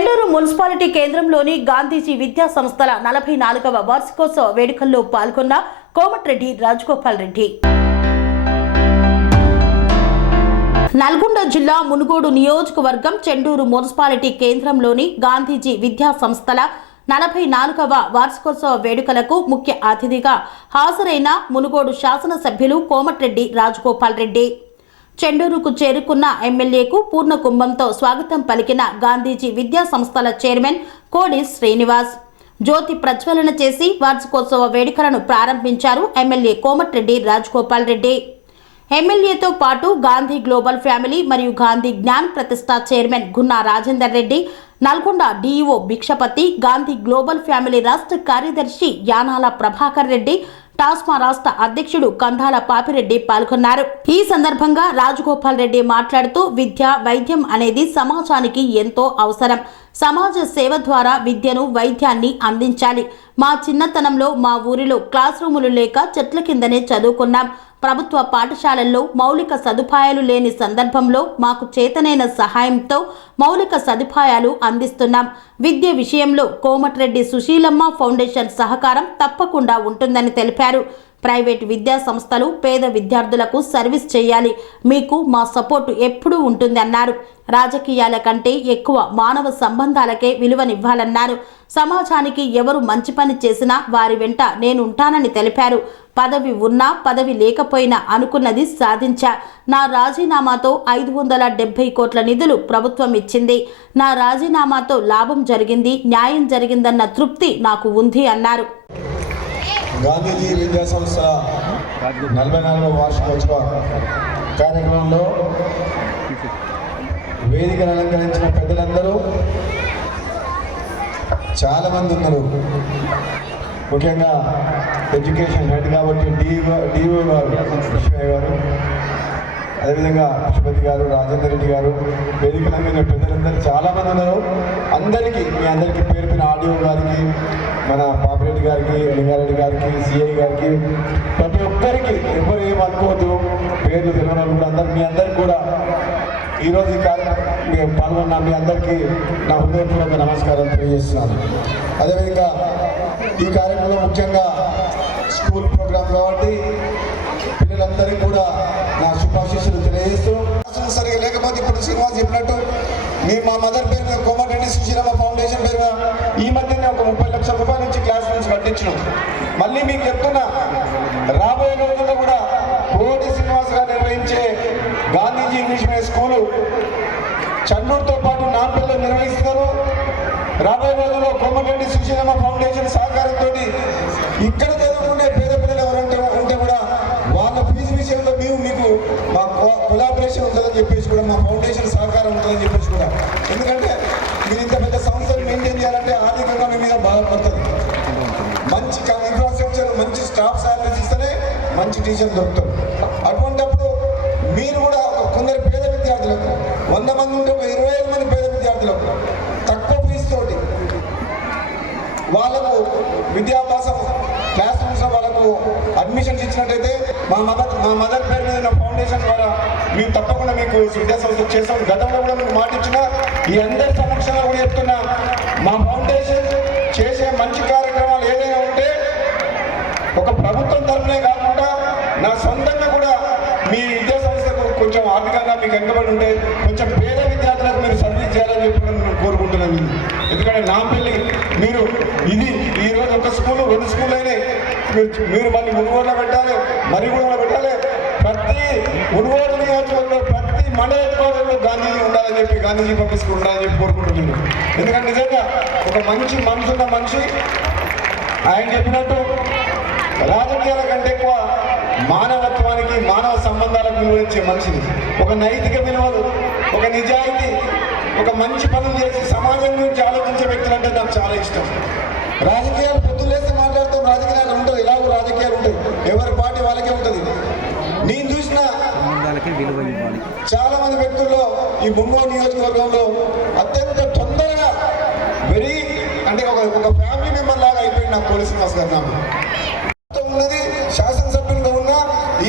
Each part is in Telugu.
చెండూరు మున్సిపాలిటీ కేంద్రంలోని గాంధీజీ విద్యా సంస్థల 44వ వార్షికోత్సవ వేడుకల్లో పాల్గొన్న కోమటిరెడ్డి రాజగోపాల్ రెడ్డి. నల్గొండ జిల్లా మునుగోడు నియోజకవర్గం చెండూరు మున్సిపాలిటీ కేంద్రంలోని గాంధీజీ విద్యా సంస్థల 44వ వార్షికోత్సవ వేడుకలకు ముఖ్య అతిథిగా హాజరైన మునుగోడు శాసనసభ్యులు కోమటిరెడ్డి రాజగోపాల్ రెడ్డి. చెండూరుకు చేరుకున్న ఎమ్మెల్యేకు పూర్ణ కుంభంతో స్వాగతం పలికిన గాంధీజీ విద్యా సంస్థల చైర్మన్ కోడి శ్రీనివాస్ జ్యోతి ప్రజ్వలన చేసి వార్షికోత్సవ వేడుకలను ప్రారంభించారు ఎమ్మెల్యే కోమటిరెడ్డి రాజగోపాల్ రెడ్డి. ఎమ్మెల్యేతో పాటు గాంధీ గ్లోబల్ ఫ్యామిలీ మరియు Gandhi Gyan Pratishtha chairman Gunna Rajender Reddy, Nalgonda DEO Bhikshapathi, Gandhi global family రాష్ట్ర కార్యదర్శి యానాల ప్రభాకర్ రెడ్డి, టాస్మా రాష్ట్ర అధ్యక్షుడు కందాల పాపిరెడ్డి పాల్గొన్నారు. ఈ సందర్భంగా రాజగోపాల్ రెడ్డి మాట్లాడుతూ విద్య, వైద్యం అనేది సమాజానికి ఎంతో అవసరం. సమాజ సేవ ద్వారా విద్యను, వైద్యాన్ని అందించాలి. మా చిన్నతనంలో మా ఊరిలో క్లాస్ రూములు లేక చెట్ల కిందనే చదువుకున్నాం. ప్రభుత్వ పాఠశాలల్లో మౌలిక సదుపాయాలు లేని సందర్భంలో మాకు చేతనైన సహాయంతో మౌలిక సదుపాయాలు అందిస్తున్నాం. విద్య విషయంలో కోమటిరెడ్డి సుశీలమ్మ ఫౌండేషన్ సహకారం తప్పకుండా ఉంటుందని తెలిపారు. ప్రైవేట్ విద్యా సంస్థలు పేద విద్యార్థులకు సర్వీస్ చేయాలి. మీకు మా సపోర్టు ఎప్పుడూ ఉంటుందన్నారు. రాజకీయాల కంటే ఎక్కువ మానవ సంబంధాలకే విలువనివ్వాలన్నారు. సమాజానికి ఎవరు మంచి పని చేసినా వారి వెంట నేనుంటానని తెలిపారు. పదవి ఉన్నా పదవి లేకపోయినా అనుకున్నది సాధించా. నా రాజీనామాతో 570 కోట్ల నిధులు ప్రభుత్వం ఇచ్చింది. నా రాజీనామాతో లాభం జరిగింది, న్యాయం జరిగిందన్న తృప్తి నాకు ఉంది అన్నారు. గాంధీజీ విద్యా సంస్థ 44వ వార్షికోత్సవ కార్యక్రమంలో వేదికను అలంకరించిన పెద్దలందరూ చాలామంది ఉన్నారు. ముఖ్యంగా ఎడ్యుకేషన్ హెడ్ కాబట్టి డిఓ గారు విశ్వయ్య గారు, అదేవిధంగా భిక్షపతి గారు, రాజేందర్ రెడ్డి గారు, వేదికల మీద పెద్దలందరూ చాలామంది ఉన్నారు. అందరికీ మీ అందరికీ పేరు పేరు ఆడియో గారికి, మన పాపిరెడ్డి గారికి, లింగారెడ్డి గారికి, సిఐ గారికి, ప్రతి ఒక్కరికి ఎవరు ఏమనుకోవద్దు, పేర్లు తెలియని కూడా అందరు మీ అందరికి కూడా ఈరోజు ఈ కార్యక్రమం పాల్గొన్న మీ అందరికీ నా హృదయపూర్వక నమస్కారం తెలియజేస్తున్నాను. అదేవిధంగా ఈ కార్యక్రమంలో ముఖ్యంగా స్కూల్ ప్రోగ్రాం కాబట్టి పిల్లలందరికీ కూడా నా శుభాశీస్సులు తెలియజేస్తూ, సరిగా లేకపోతే ఇప్పుడు శ్రీనివాస్ చెప్పినట్టు మేము మా మదర్ పేరు మీద కోమటిరెడ్డి సుశీలమ్మ ఫౌండేషన్ పేరు మీద ఈ మధ్యనే ఒక 30 లక్షల రూపాయల నుంచి క్లాస్ రూమ్స్ కట్టించినాం. మళ్ళీ మీకు చెప్తున్నా, రాబోయే రోజుల్లో కూడా కోడి శ్రీనివాస్ గారు నిర్వహించే గాంధీజీ ఇంగ్లీష్ మీడియం స్కూలు చెండూరుతో పాటు నాంపల్లిలో నిర్వహిస్తారు. రాబోయే రోజుల్లో కోమటిరెడ్డి సుశీలమ్మ ఫౌండేషన్ సహకారంతో ఇక్కడ చదువుకునే పేద పిల్లలు ఎవరంటే ఉంటే కూడా వాళ్ళ ఫీజు విషయంలో మీకు మా కొలాబరేషన్ ఉంటుందని చెప్పేసి కూడా మా ఫౌండేషన్ సహకారం ఉంటుందని చెప్పేసి కూడా, ఎందుకంటే మీరు ఇంత పెద్ద సంస్థలు మెయింటైన్ చేయాలంటే ఆర్థికంగా మీ మీద బాధపడుతుంది. మంచి ఇన్ఫ్రాస్ట్రక్చర్, మంచి స్టాఫ్ సాలరీస్ ఇస్తేనే మంచి టీచర్లు దొరుకుతారు. అటువంటిప్పుడు మీరు కూడా కొందరు పేద విద్యార్థులకు 100 మంది ఉంటే ఒక 25 మంది పేద విద్యార్థులకు తక్కువ ఫీజు తోటి వాళ్ళకు విద్యాభ్యాసం క్లాస్ రూమ్స్లో వాళ్ళకు అడ్మిషన్స్ ఇచ్చినట్టయితే మా మదర్ పేరు మీద ఫౌండేషన్ ద్వారా మేము తప్పకుండా మీకు విద్యా సంస్థ చేస్తాం. గతంలో కూడా మీకు మాట ఇచ్చిన ఈ అందరి సమక్షంలో కూడా చెప్తున్నా, మా ఫౌండేషన్ చేసే మంచి కార్యక్రమాలు ఏదైనా ఉంటే ఒక ప్రభుత్వం తరఫునే కాకుండా నా సొంతంగా కూడా మీ విద్యా సంస్థకు కొంచెం ఆర్థికంగా మీకు వెనుకబడి ఉంటే కొంచెం పేద విద్యార్థులకు మీరు సర్వీస్ చేయాలని చెప్పి నేను కోరుకుంటున్నాను. ఎందుకంటే నా పెళ్ళి మీరు ఇది ఈరోజు ఒక స్కూలు 2 స్కూళ్ళు అయినాయి, మీరు మళ్ళీ మునుగోడులో పెట్టాలి, మరిగూడలో పెట్టాలి. ప్రతి మునుగోడు నియోజకవర్గంలో ప్రతి మండల హెడ్క్వార్టర్లో గాంధీజీ ఉండాలని చెప్పి, గాంధీజీ పబ్లిక్ స్కూల్ ఉండాలని చెప్పి కోరుకుంటున్నాను. ఎందుకంటే నిజంగా ఒక మంచి మనసున్న మనిషి, ఆయన చెప్పినట్టు రాజకీయాల కంటే ఎక్కువ మానవత్వానికి, మానవ సంబంధాలకు విలువరించే మనిషిని, ఒక నైతిక విలువలు, ఒక నిజాయితీ, ఒక మంచి పనులు చేసి సమాజం గురించి ఆలోచించే వ్యక్తులు అంటే నాకు చాలా ఇష్టం. రాజకీయాలు పొద్దులేసి మాట్లాడుతాం, రాజకీయాలు ఉంటాయి, ఇలాగూ రాజకీయాలు ఉంటాయి, ఎవరి పార్టీ వాళ్ళకే ఉంటుంది. నేను చూసిన చాలా మంది వ్యక్తుల్లో ఈ మునుగోడు నియోజకవర్గంలో అత్యంత తొందరగా అంటే ఒక ఫ్యామిలీ మెంబర్ లాగా అయిపోయింది నాకు కోడి శ్రీనివాస్ గారు. నాకు ఉన్నది శాసనసభ్యులుగా ఉన్న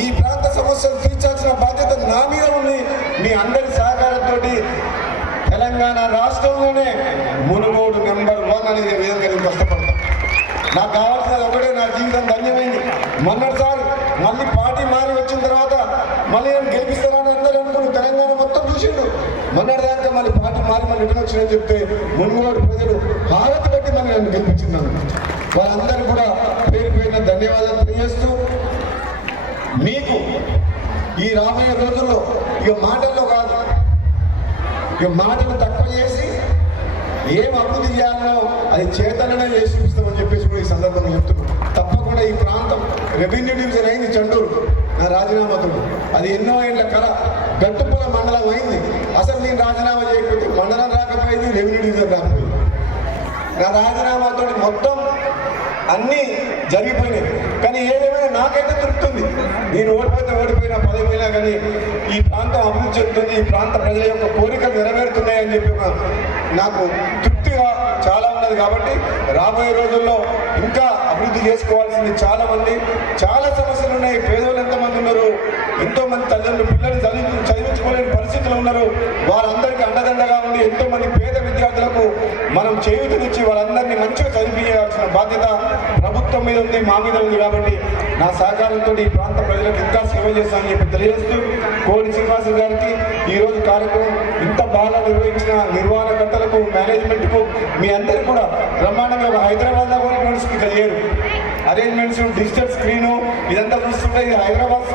ఈ ప్రాంత సమస్యలు తీర్చాల్సిన బాధ్యత నా మీద ఉంది. మీ అందరి సహకారంతో తెలంగాణ రాష్ట్ర రాష్ట్రంలోనే మునుగోడు #1 అనే విధంగా నేను కష్టపడతాను. నాకు కావాల్సినది ఒకటే, నా జీవితం ధన్యమైంది. మొన్నటిసారి మళ్ళీ పార్టీ మారి వచ్చిన తర్వాత మళ్ళీ నేను గెలిపిస్తానని అందరూ అనుకుని తెలంగాణ మొత్తం చూసిండు. మొన్నటిదాకా మళ్ళీ పార్టీ మారి మళ్ళీ రిటర్న్ వచ్చిందని చెప్తే మునుగోడు ప్రజలు హారతి పెట్టి మళ్ళీ నన్ను గెలిపించినాను. వాళ్ళందరూ కూడా పేరు పేరున ధన్యవాదాలు తెలియజేస్తూ, మీకు ఈ రాబోయే రోజుల్లో ఇక మాటల్లో కాదు, ఇక మాటలు తక్కువ చేసి ఏం అభివృద్ధి చేయాలో అది చేతననే చేసి చూపిస్తామని చెప్పేసి కూడా ఈ సందర్భంగా చెప్తున్నాం. తప్పకుండా ఈ ప్రాంతం రెవెన్యూ డివిజన్ అయింది చండూరు నా రాజీనామాతో. అది ఎన్నో ఏళ్ళ కళ. గట్టుపుల మండలం అయింది. అసలు నేను రాజీనామా చేయకపోతే మండలం రాకపోయింది, రెవెన్యూ డివిజన్ రాకపోయింది. నా రాజీనామాతో మొత్తం అన్నీ జరిగిపోయినాయి. కానీ ఏదేమైనా నాకైతే తృప్తి ఉంది. నేను ఓడిపోయినా పదవిపోయినా కానీ ఈ ప్రాంతం అభివృద్ధి చెందుతుంది, ఈ ప్రాంత ప్రజల యొక్క కోరికలు నెరవేరుతున్నాయని చెప్పి నాకు తృప్తిగా చాలా ఉన్నది. కాబట్టి రాబోయే రోజుల్లో ఇంకా అభివృద్ధి చేసుకోవాల్సింది చాలా సమస్యలు ఉన్నాయి. పేదోళ్ళు ఎంతమంది ఉన్నారు, ఎంతోమంది తల్లిదండ్రులు పిల్లలు చదివించుకోలేని పరిస్థితులు ఉన్నారు. వాళ్ళందరికీ అండదండగా ఉండి ఎంతోమంది పేద విద్యార్థులకు మనం చేయూతనిచ్చి వాళ్ళందరినీ మంచిగా చదివించాల్సిన బాధ్యత ప్రభుత్వం మీద ఉంది, మా మీద ఉంది. కాబట్టి నా సహకారంతో ఈ ప్రాంత ప్రజలకు ఇంకా సేవ చేస్తానని చెప్పి తెలియజేస్తూ, కోడి శ్రీనివాస గారికి ఈరోజు కార్యక్రమం ఇంత బాగా నిర్వహించిన నిర్వహణకర్తలకు, మేనేజ్మెంట్కు, మీ అందరికీ కూడా బ్రహ్మాండంగా హైదరాబాద్లో కూడా ఇక్కడ చేయరు అరేంజ్మెంట్స్, డిజిటల్ స్క్రీను ఇదంతా చూస్తుంటే ఇది హైదరాబాద్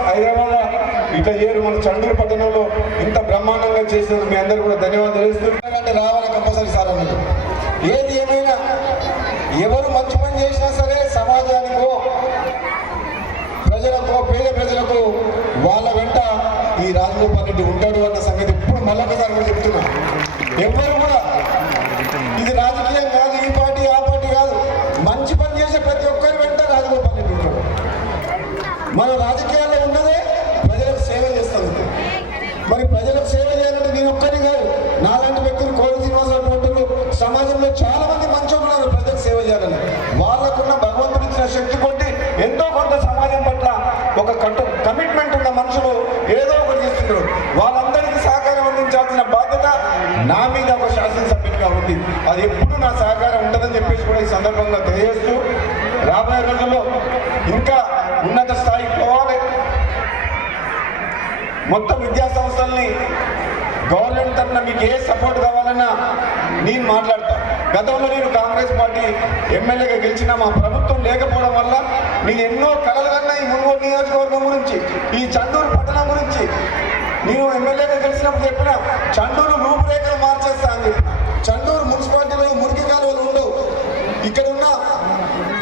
ఇట్లా చేయరు. మన చండూరు పట్టణంలో ఇంత బ్రహ్మాండంగా చేసినందుకు మీ అందరూ కూడా ధన్యవాదాలు తెలుస్తుంటే రావాలి కంపల్సరీ సార్ అన్నట్టు. ఏది ఏమైనా ఎవరు మంచి పని చేసినా సరే సమాజానికో ప్రజలకో పేద ప్రజలకు వాళ్ళ వెంట ఈ రాజగోపాల్ రెడ్డి ఉంటాడు అన్న సంగతి ఇప్పుడు మళ్ళొకసారి కూడా చెప్తున్నా. ఎవరు కూడా ఇది రాజకీయం కాదు, ఈ పార్టీ ఆ పార్టీ కాదు, మంచి పని చేసే ప్రతి ఒక్కరి వెంట రాజగోపాల్ రెడ్డి ఉంటాడు. మన రాజకీయాల్లో ఉన్నదే ప్రజలకు సేవ చేస్తుంది. మరి ప్రజలకు సేవ చేయాలంటే నేను ఒక్కరిని కాదు, నాలాంటి వ్యక్తులు కోడి శ్రీనివాసరావు వంటలు సమాజంలో చాలా మంది మంచోళ్ళు ఉన్నారు ప్రజలకు సేవ చేయాలని. వాళ్ళకున్న భగవంతుడు ఇచ్చిన శక్తి కొట్టి ఎంతో కొంత సమాజం పట్ల ఒక కమిట్మెంట్ ఉన్న మనుషులు ఏదో ఒకటి చేస్తున్నారు. వాళ్ళందరికీ సహకారం అందించాల్సిన బాధ్యత నా మీద ఒక శాసనసభ్యునిగా ఉంది. అది ఎప్పుడు నా సహకారం ఉంటుందని చెప్పేసి కూడా ఈ సందర్భంగా తెలియజేస్తూ, రాబోయే రోజుల్లో ఇంకా ఉన్నత స్థాయికి పోవాలి. మొత్తం విద్యా సంస్థల్ని గవర్నమెంట్ తరఫున మీకు ఏ సపోర్ట్ కావాలన్నా నేను మాట్లాడతా. గతంలో నేను కాంగ్రెస్ పార్టీ ఎమ్మెల్యేగా గెలిచిన మా ప్రభుత్వం లేకపోవడం వల్ల నేను ఎన్నో కలలు కన్నా ఈ మునుగోడు నియోజకవర్గం గురించి, ఈ చండూరు పట్టణం గురించి. నేను ఎమ్మెల్యేగా గెలిచినప్పుడు చెప్పిన చండూరు రూపురేఖలు మార్చేస్తా అని చెప్పిన. చండూరు మున్సిపాలిటీలో మురికి కాలువలు ఉండవు. ఇక్కడ ఉన్న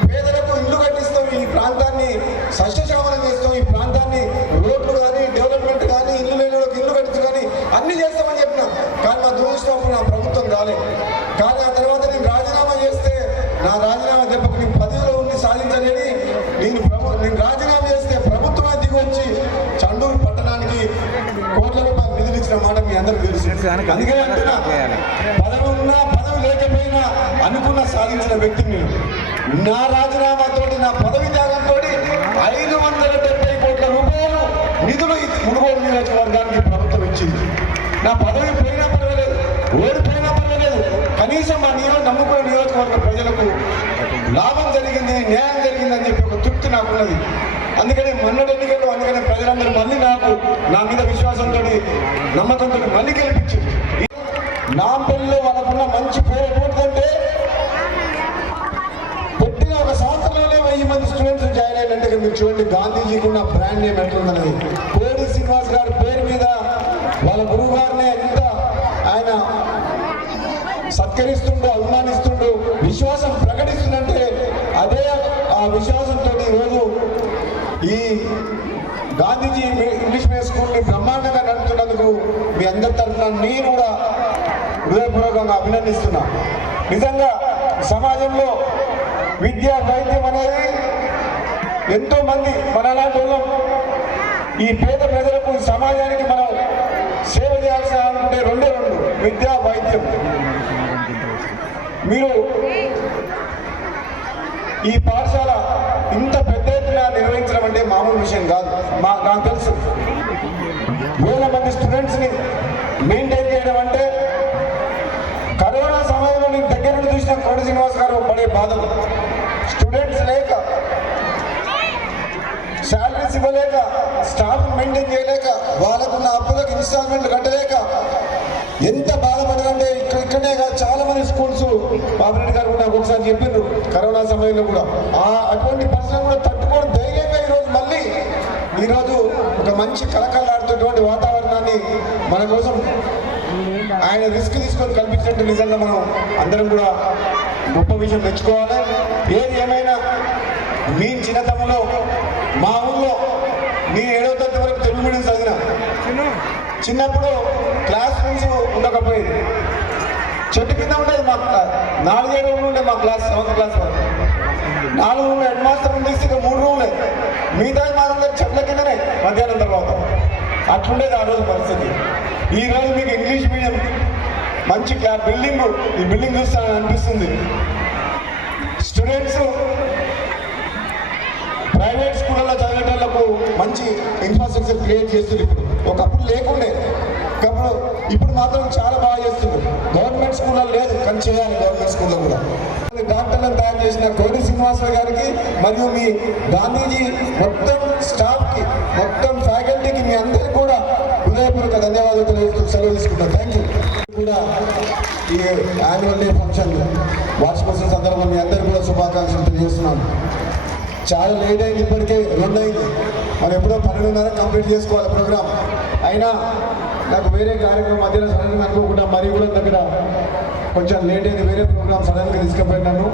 పేదలకు ఇల్లు కట్టిస్తాం, ఈ ప్రాంతాన్ని సస్యశ్యామలం చేస్తాం, ఈ ప్రాంతాన్ని రోడ్లు కానీ డెవలప్మెంట్ కానీ ఇల్లు లేని వాళ్ళకి ఇల్లు కట్టించు కానీ అన్ని చేస్తామని చెప్పిన. కానీ మా దురదృష్టం నా ప్రభుత్వం రాలేదు. కానీ ఆ తర్వాత నేను రాజీనామా చేస్తే నా రాజీనామా దెబ్బకు నేను పదవిలో ఉండి సాధించలేని నేను రాజీనామా చేస్తే ప్రభుత్వమే దిగి వచ్చి చండూరు పట్టణానికి కోట్ల రూపాయలు నిధులు ఇచ్చిన మాట మీ అందరికీ తెలుసు. అందుకని అంటున్నా, పదవి ఉన్నా పదవి లేకపోయినా అనుకున్న సాధించిన వ్యక్తిని నేను. నా రాజీనామాతో నా పదవి త్యాగంతో 570 కోట్ల రూపాయలు నిధులు మునుగోడు నియోజకవర్గానికి ప్రభుత్వం ఇచ్చింది. నా పదవి పోయినా పర్వాలేదు, ఓడిపోయినా పర్వాలేదు, కనీసం మా నమ్ముకున్న నియోజకవర్గ ప్రజలకు లాభం జరిగింది, న్యాయం జరిగిందని చెప్పి ఒక తృప్తి నాకున్నది. అందుకని మొన్నటి ఎన్నికల్లో అందుకనే ప్రజలందరూ మళ్ళీ నా మీద విశ్వాసంతో నమ్మకంతో మళ్ళీ గెలిపించింది. నా పెళ్ళిలో వాళ్ళకున్న మంచి పేరు ఏంటంటే పుట్టిన ఒక సంవత్సరంలోనే 1000 మంది స్టూడెంట్స్ జాయిన్ అయినట్టుగా మీరు చూడండి. గాంధీజీకి ఉన్న బ్రాండ్ నేమ్ ఎట్లున్నది. కోడి శ్రీనివాస్ గారి పేరు మీద వాళ్ళ గురువు గారినే ఎంత ఆయన సత్కరిస్తుండో, అభిమానిస్తుండో, విశ్వాసం ప్రకటిస్తుందంటే అదే ఆ విశ్వాసంతో ఈరోజు ఈ గాంధీజీ ఇంగ్లీష్ మీడియం స్కూల్ని బ్రహ్మాండంగా నడుపుతున్నందుకు మీ అందరి తరఫున నేను కూడా హృదయపూర్వకంగా అభినందిస్తున్నా. నిజంగా సమాజంలో విద్య, వైద్యం అనేది ఎంతో మంది మనలాంటి వాళ్ళం ఈ పేద ప్రజలకు, సమాజానికి మనం సేవ చేయాల్సిన అనుకుంటే రెండే రెండు, విద్య, వైద్యం. మీరు ఈ పాఠశాల ఇంత పెద్ద ఎత్తున నిర్వహించడం అంటే మామూలు విషయం కాదు. నాకు తెలుసు, వేల మంది స్టూడెంట్స్ని మెయింటైన్ చేయడం అంటే కరోనా బాధలు. స్టూడెంట్స్ లేక, శాలరీస్ ఇవ్వలేక, స్టాఫ్ మెయింటైన్ చేయలేక, వాళ్ళకున్న అప్పులకు ఇన్స్టాల్మెంట్లు కట్టలేక ఎంత బాధపడారంటే ఇక్కడనే కాదు, చాలా మంది స్కూల్స్ బాబురెడ్డి గారు కూడా నాకు ఒకసారి చెప్పిండ్రు కరోనా సమయంలో కూడా అటువంటి పరిస్థితులు కూడా తట్టుకొని ధైర్యంగా ఈరోజు ఒక మంచి కలకలాడుతున్నటువంటి వాతావరణాన్ని మన కోసం ఆయన రిస్క్ తీసుకొని కల్పించినట్టు నిజంగా మనం అందరం కూడా గొప్ప విషయం మెచ్చుకోవాలి. ఏది ఏమైనా మీ చిన్నతనంలో మా ఊళ్ళో నేను 7వ తరగతి వరకు తెలుగు మీడియం చదివిన. చిన్నప్పుడు క్లాస్ రూమ్స్ ఉండకపోయేది, చెట్టు కింద ఉండేది. మా 4-7 రూమ్లు ఉండే మా క్లాస్ 7th క్లాస్ వరకు. 4 రూమ్లు హెడ్ మాస్టర్ ఉండేసి ఇక 3 రూమ్లే, మిగతా మాత్రం చెట్ల కిందనే మధ్యాహ్నం తర్వాత. అట్లుండేది ఆ రోజు పరిస్థితి. ఈరోజు మీకు ఇంగ్లీష్ మీడియం మంచి బిల్డింగ్, ఈ బిల్డింగ్ చూస్తానని అనిపిస్తుంది. స్టూడెంట్స్ ప్రైవేట్ స్కూళ్ళలో చదివేటోళ్లకు మంచి ఇన్ఫ్రాస్ట్రక్చర్ క్రియేట్ చేస్తుంది. ఒకప్పుడు లేకుండే, ఇప్పుడు మాత్రం చాలా బాగా చేస్తుంది. గవర్నమెంట్ స్కూల్లో లేదు కానీ చేయాలి గవర్నమెంట్ స్కూల్లో కూడా. డాక్టర్లను తయారు చేసిన కోడి శ్రీనివాసరావు గారికి మరియు మీ గాంధీజీ మొత్తం స్టాఫ్కి, మొత్తం ఫ్యాకల్టీకి, మీ అందరికీ కూడా హృదయపూర్వక ధన్యవాదాలు తెలియజేస్తూ సెలవు తీసుకుంటాను. Thank you. కూడా ఈ యాన్యువల్ డే ఫంక్షన్ వార్షికోత్సవం సందర్భంగా మీ అందరికీ కూడా శుభాకాంక్షలు తెలియజేస్తున్నాను. చాలా లేట్ అయింది, ఇప్పటికే 2 అయింది. మనం ఎప్పుడో 12:30 కంప్లీట్ చేసుకోవాలి ప్రోగ్రామ్. అయినా నాకు వేరే కార్యక్రమం మధ్యలో సడన్గా అనుకోకుండా మరీ కూడా దగ్గర కొంచెం లేట్ అయింది. వేరే ప్రోగ్రామ్ సడన్గా తీసుకుపోయినాను.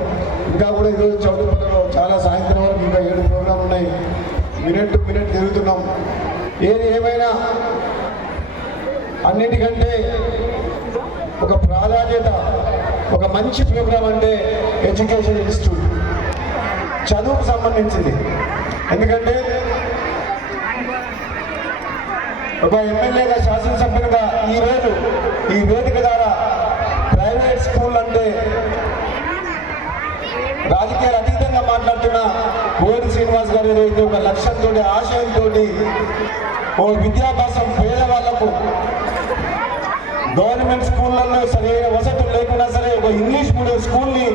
ఇంకా కూడా ఈరోజు చౌటుపల్లిలో చాలా సాయంత్రం వరకు ఇంకా 7 ప్రోగ్రాంలు ఉన్నాయి. మినిట్ టు మినిట్ తిరుగుతున్నాం. ఏది ఏమైనా అన్నిటికంటే ఒక ప్రాధాన్యత, ఒక మంచి ప్రోగ్రాం అంటే ఎడ్యుకేషన్ ఇన్స్టిట్యూట్, చదువుకు సంబంధించింది. ఎందుకంటే ఒక ఎమ్మెల్యేగా, శాసనసభ్యులుగా ఈరోజు ఈ వేదిక ద్వారా ప్రైవేట్ స్కూల్ అంటే రాజకీయాలు అతీతంగా మాట్లాడుతున్న కోడి శ్రీనివాస్ గారు ఏదైతే ఒక లక్ష్యంతో, ఆశయంతో ఓ విద్యాభ్యాసం పేదవాళ్లకు గవర్నమెంట్ స్కూళ్ళల్లో సరైన వసతులు లేకున్నా సరే ఒక ఇంగ్లీష్ మీడియం స్కూల్ని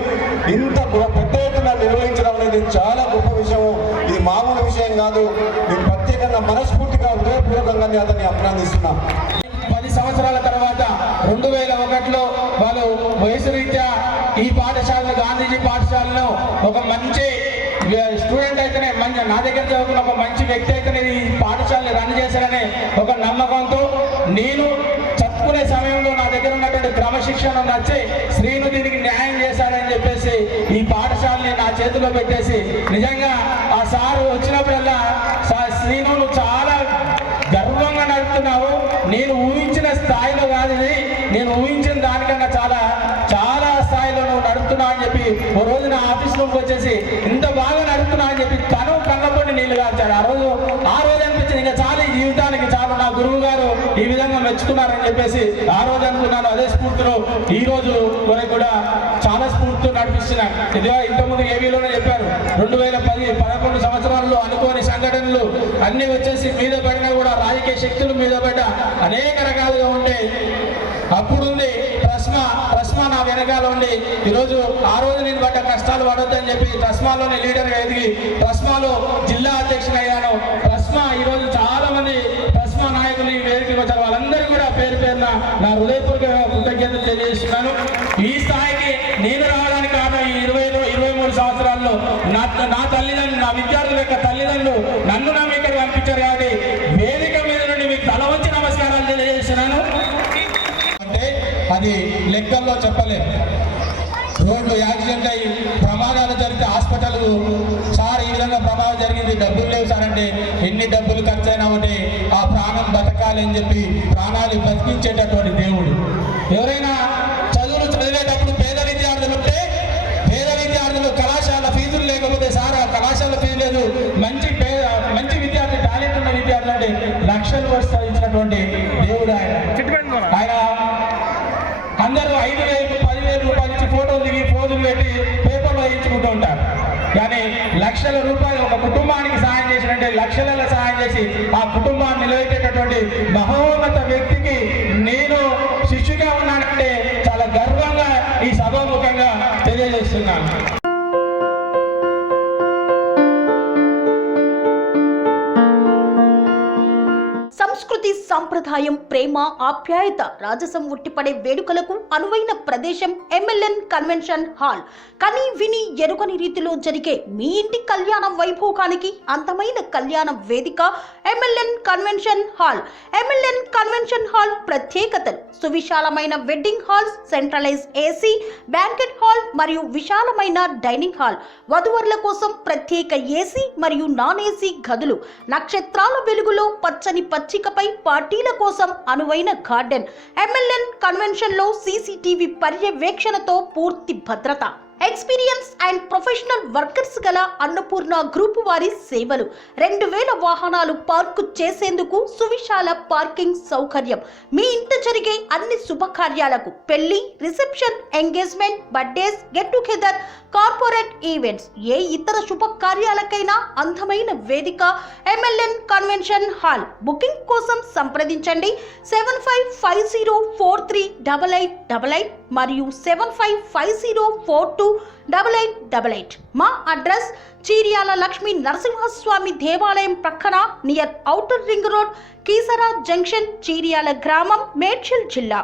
ఇంత పెద్ద ఎత్తున నిర్వహించడం అనేది చాలా గొప్ప విషయం. ఇది మామూలు విషయం కాదు. నేను ప్రత్యేకంగా మనస్ఫూర్తిగా హృదయపూర్వకంగా అతన్ని అభినందిస్తున్నా. 10 సంవత్సరాల తర్వాత 2001లో వాళ్ళు వయసు రీత్యా ఈ పాఠశాలను, గాంధీజీ పాఠశాలను ఒక మంచి స్టూడెంట్ అయితేనే, నా దగ్గర చదువుకున్న ఒక మంచి వ్యక్తి అయితేనే ఈ పాఠశాలని రన్ చేశారనే ఒక నమ్మకంతో, నేను చదువుకునే సమయంలో నా దగ్గర ఉన్నటువంటి క్రమశిక్షణ నచ్చి శ్రీను దీనికి న్యాయం చేశాడని చెప్పేసి ఈ పాఠశాలని నా చేతిలో పెట్టేసి, నిజంగా ఆ సారు వచ్చినప్పుడల్లా శ్రీను నువ్వు చాలా గర్వంగా నడుపుతున్నావు, నేను ఊహించిన స్థాయిలో కాదు ఇది, నేను ఊహించిన దానికన్నా చాలా చాలా స్థాయిలో నువ్వు నడుపుతున్నావు అని చెప్పి ఓ రోజు నా ఆఫీస్ రూమ్కి వచ్చేసి ఇంత బాగా నడుపుతున్నావు అని చెప్పి కళ్ళపొండి నీళ్లు కాచాడు. ఆ రోజు అనిపించింది ఇంకా చాలా, ఈ జీవితానికి చాలా నా గురువు గారు ఈ విధంగా మెచ్చుకున్నారని చెప్పేసి ఆ రోజు అనుకున్నాను. అదే స్ఫూర్తిలో ఈ రోజు వరకు కూడా చాలా స్ఫూర్తితో నడిపిస్తున్నాను. ఇదిగా ఇంతకుముందు ఏవీలోనే చెప్పారు, 2010-11 సంవత్సరాల్లో అనుకోని సంఘటనలు అన్ని వచ్చేసి మీద పడినా కూడా రాజకీయ శక్తుల మీద పడ్డ అనేక రకాలుగా ఉంటే అప్పుడుంది ట్రస్మా నా వెనకాల ఉండి ఈరోజు ఆ రోజు నేను పడ్డ కష్టాలు పడొద్దని చెప్పి ట్రస్మాలోనే లీడర్గా ఎదిగి ట్రస్మాలో జిల్లా అధ్యక్షుడు అయ్యాను. ట్రస్మా ఈరోజు చాలా మంది ట్రస్మా నాయకులు ఈ వేదికకి వచ్చారు. వాళ్ళందరూ కూడా పేరు పేరున నా హృదయపూర్వక కృతజ్ఞతలు తెలియజేస్తున్నాను. ఈ స్థాయికి నేను రావడానికి కారణం ఈ 23 సంవత్సరాల్లో నా తల్లిదండ్రులు, నా విద్యార్థుల యొక్క తల్లిదండ్రులు నన్ను ఇక్కడ పంపించారు. కాబట్టి వేదిక మీద నుండి మీకు తల వంచి నమస్కారాలు తెలియజేస్తున్నాను. అంటే అది లెక్కల్లో చెప్పలేదు. రోడ్లు యాక్సిడెంట్ అయ్యి ప్రమాదాలు జరిగితే హాస్పిటల్ సార్ ఈ విధంగా ప్రమాదం జరిగింది, డబ్బులు లేవు సార్ అంటే ఎన్ని డబ్బులు ఖర్చు అయినా ఉంటే ఆ ప్రాణం బతకాలి అని చెప్పి ప్రాణాలు బతికించేటటువంటి దేవుడు. ఎవరైనా చదువులు చదివేటప్పుడు పేద విద్యార్థులు ఉంటే, పేద విద్యార్థులు కళాశాల ఫీజులు లేకపోతే సార్ ఆ కళాశాల ఫీజు లేదు, మంచి విద్యార్థి, టాలెంట్ ఉన్న విద్యార్థులు అంటే లక్షలు ప్రోత్సహించినటువంటి దేవుడు ఆయన. అందరూ 5,000, 10,000 రూపాయలు ఇచ్చి ఫోటోలు దిగి పోజులు పెట్టి పేపర్లో వేయించుకుంటూ ఉంటారు. కానీ లక్షల రూపాయలు ఒక కుటుంబానికి సహాయం చేసినట్టే, లక్షల సహాయం చేసి ఆ కుటుంబాన్ని నిలబెట్టేటటువంటి మహోన్నత వ్యక్తికి నేను శిష్యుగా ఉన్నానంటే చాలా గర్వంగా ఈ సభాముఖంగా తెలియజేస్తున్నాను. సాంప్రదాయం, ప్రేమ, ఆప్యాయత, రాజసం ఉట్టిపడే వేడుకలకు అనువైన ప్రదేశం MLN కన్వెన్షన్ హాల్. కని విని ఎరుగని రీతిలో జరిగే మీ ఇంటి కళ్యాణ వైభోగానికి అందమైన కళ్యాణ వేదిక MLN convention hall. MLN convention hall ప్రత్యేకతలు: సువిశాలమైన wedding halls, centralize AC, banquet hall మరియు విశాలమైన డైనింగ్ హాల్, వధువరుల కోసం ప్రత్యేక AC మరియు నాన్ AC గదులు, నక్షత్రాల వెలుగులో పచ్చని పచ్చికపై పార్టీల కోసం అనువైన గార్డెన్. MLN కన్వెన్షన్ లో CCTV పర్యవేక్షణతో పూర్తి భద్రత. ఎక్స్పీరియన్స్ అండ్ ప్రొఫెషనల్ వర్కర్స్ గల అన్నపూర్ణ గ్రూప్ వారి సేవలు. 2000 వాహనాలు పార్కు చేసేందుకు సువిశాల పార్కింగ్ సౌకర్యం. మీ ఇంట జరిగే అన్ని శుభకార్యాలకు, పెళ్లి, reception, engagement, birthdays, get together, corporate events, ఏ ఇతర శుభకార్యాలకైనా అందమైన వేదిక MLN కన్వెన్షన్ హాల్. బుకింగ్ కోసం సంప్రదించండి 7550438888 మరియు 7550428888. మా అడ్రస్ చీర్యాల లక్ష్మీ నరసింహస్వామి దేవాలయం ప్రక్కన, near outer ring road, Keesara junction, Cheeryal గ్రామం, మేడ్చల్ జిల్లా.